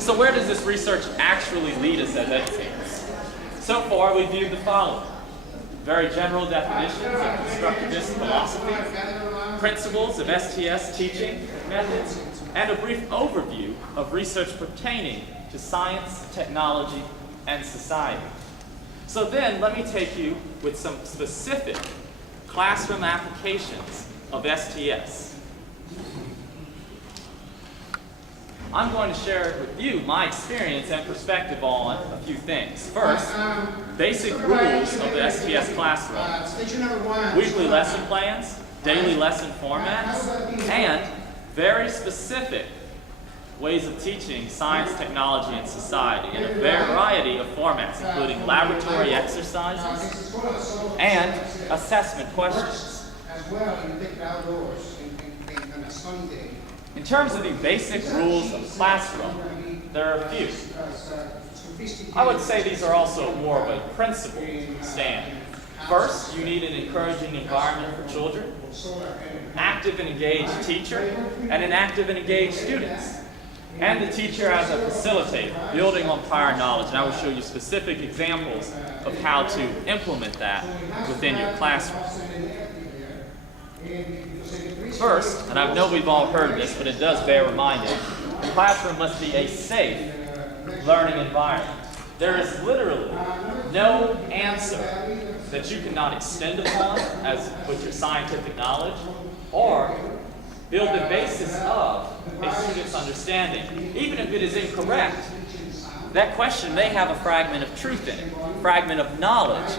So where does this research actually lead us as educators? So far, we've viewed the following: very general definitions of constructivist philosophy, principles of STS teaching methods, and a brief overview of research pertaining to science, technology, and society. So then, let me take you with some specific classroom applications of STS. I'm going to share with you my experience and perspective on a few things. First, basic rules of the STS classroom, weekly lesson plans, daily lesson formats, and very specific ways of teaching science, technology, and society in a variety of formats, including laboratory exercises and assessment questions. In terms of the basic rules of the classroom, there are a few. I would say these are also more of a principle stand. First, you need an encouraging environment for children, active and engaged teacher, and an active and engaged students. And the teacher as a facilitator, building on prior knowledge. And I will show you specific examples of how to implement that within your classroom. First, and I know we've all heard this, but it does bear reminding, the classroom must be a safe learning environment. There is literally no answer that you cannot extend upon as with your scientific knowledge or build the basis of a student's understanding. Even if it is incorrect, that question may have a fragment of truth in it, a fragment of knowledge,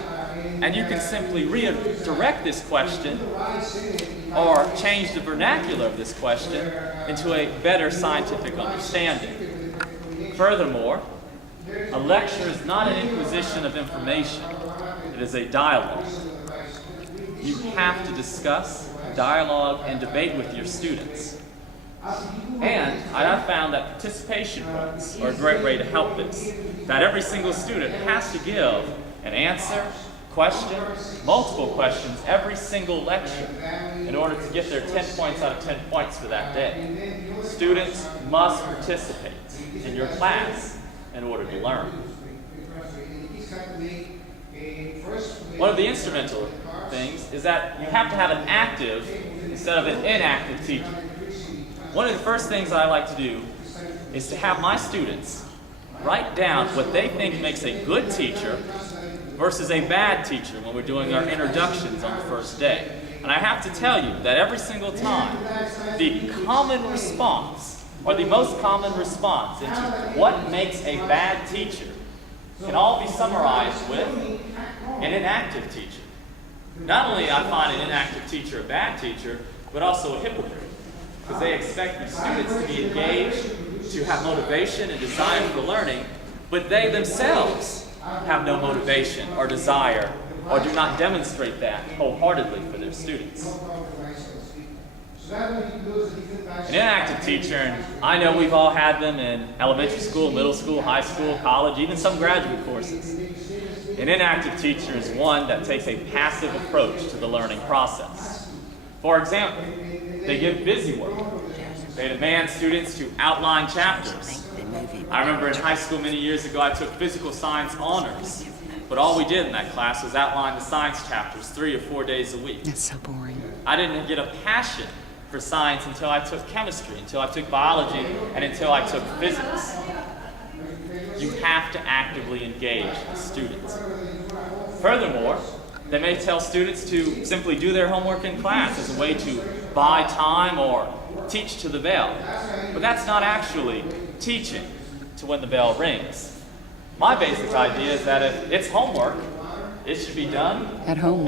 and you can simply redirect this question or change the vernacular of this question into a better scientific understanding. Furthermore, a lecture is not an inquisition of information. It is a dialogue. You have to discuss, dialogue, and debate with your students. And I have found that participation points are a great way to help this. That every single student has to give an answer, question, multiple questions every single lecture in order to get their 10 points out of 10 points for that day. Students must participate in your class in order to learn. One of the instrumental things is that you have to have an active instead of an inactive teacher. One of the first things I like to do is to have my students write down what they think makes a good teacher versus a bad teacher when we're doing our introductions on the first day. And I have to tell you that every single time, the common response, or the most common response into what makes a bad teacher can all be summarized with an inactive teacher. Not only I find an inactive teacher a bad teacher, but also a hypocrite. Because they expect the students to be engaged, to have motivation and desire for learning, but they themselves have no motivation or desire or do not demonstrate that wholeheartedly for their students. An inactive teacher, and I know we've all had them in elementary school, middle school, high school, college, even some graduate courses. An inactive teacher is one that takes a passive approach to the learning process. For example, they give busy work. They demand students to outline chapters. I remember in high school many years ago, I took physical science honors, but all we did in that class was outline the science chapters 3 or 4 days a week. That's so boring. I didn't get a passion for science until I took chemistry, until I took biology, and until I took physics. You have to actively engage the students. Furthermore, they may tell students to simply do their homework in class as a way to buy time or teach to the bell. But that's not actually teaching to when the bell rings. My basic idea is that if it's homework, it should be done At home.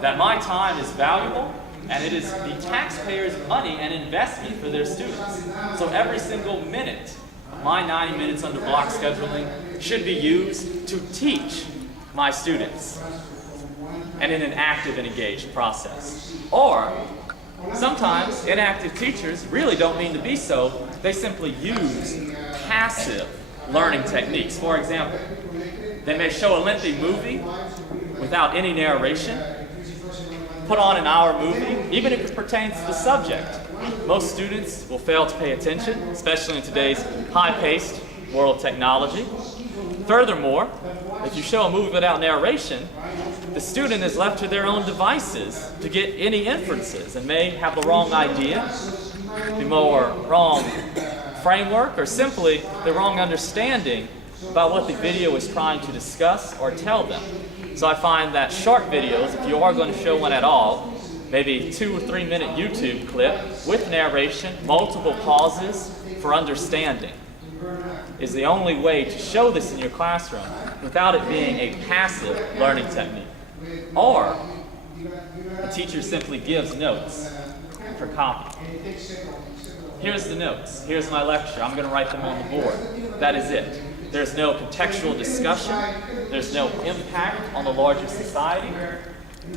That my time is valuable, and it is the taxpayers' money and investment for their students. So every single minute of my 90 minutes under block scheduling should be used to teach my students, and in an active and engaged process. Or sometimes inactive teachers really don't mean to be so. They simply use passive learning techniques. For example, they may show a lengthy movie without any narration, put on an hour movie, even if it pertains to the subject, most students will fail to pay attention, especially in today's high-paced world of technology. Furthermore, if you show a movie without narration, the student is left to their own devices to get any inferences and may have the wrong idea, the more wrong framework, or simply the wrong understanding about what the video is trying to discuss or tell them. So I find that short videos, if you are going to show one at all, maybe 2 or 3 minute YouTube clip with narration, multiple pauses for understanding, is the only way to show this in your classroom without it being a passive learning technique. Or the teacher simply gives notes for copy. Here's the notes. Here's my lecture. I'm going to write them on the board. That is it. There's no contextual discussion. There's no impact on the larger society.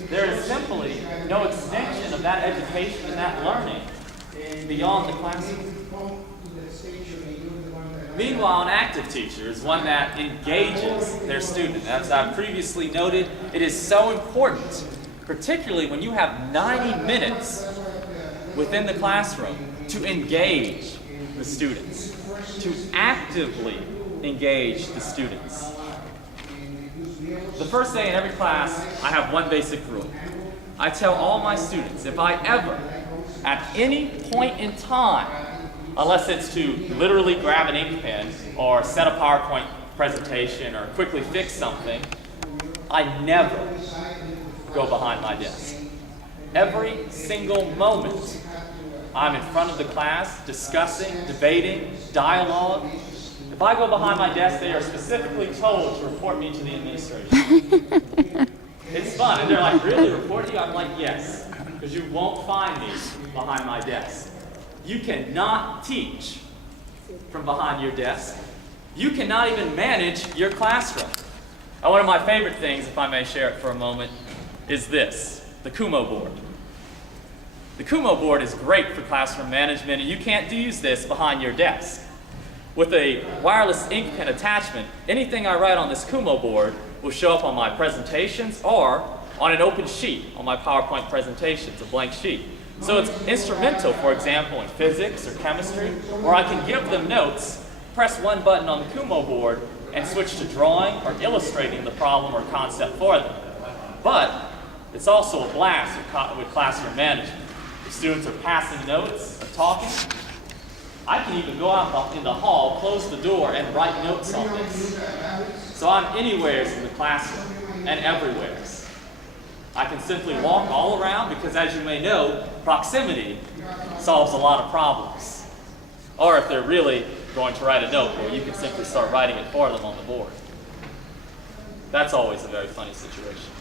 There is simply no extension of that education and that learning beyond the classroom. Meanwhile, an active teacher is one that engages their student. As I've previously noted, it is so important, particularly when you have 90 minutes within the classroom, to engage the students, to actively engage the students. The first day in every class, I have one basic rule. I tell all my students, if I ever, at any point in time, unless it's to literally grab an ink pen or set a PowerPoint presentation or quickly fix something, I never go behind my desk. Every single moment, I'm in front of the class, discussing, debating, dialogue. If I go behind my desk, they are specifically told to report me to the administration. It's fun, and they're like, really, report you? I'm like, yes, because you won't find me behind my desk. You cannot teach from behind your desk. You cannot even manage your classroom. And one of my favorite things, if I may share it for a moment, is this, the Kumo board. The Kumo board is great for classroom management, and you can't use this behind your desk. With a wireless ink pen attachment, anything I write on this Kumo board will show up on my presentations or on an open sheet on my PowerPoint presentations, a blank sheet. So it's instrumental, for example, in physics or chemistry, where I can give them notes, press one button on the Kumo board, and switch to drawing or illustrating the problem or concept for them. But it's also a blast with classroom management. If students are passing notes or talking, I can even go out in the hall, close the door, and write notes on this. So I'm anywheres in the classroom and everywheres. I can simply walk all around because, as you may know, proximity solves a lot of problems. Or if they're really going to write a note, well, you can simply start writing it for them on the board. That's always a very funny situation.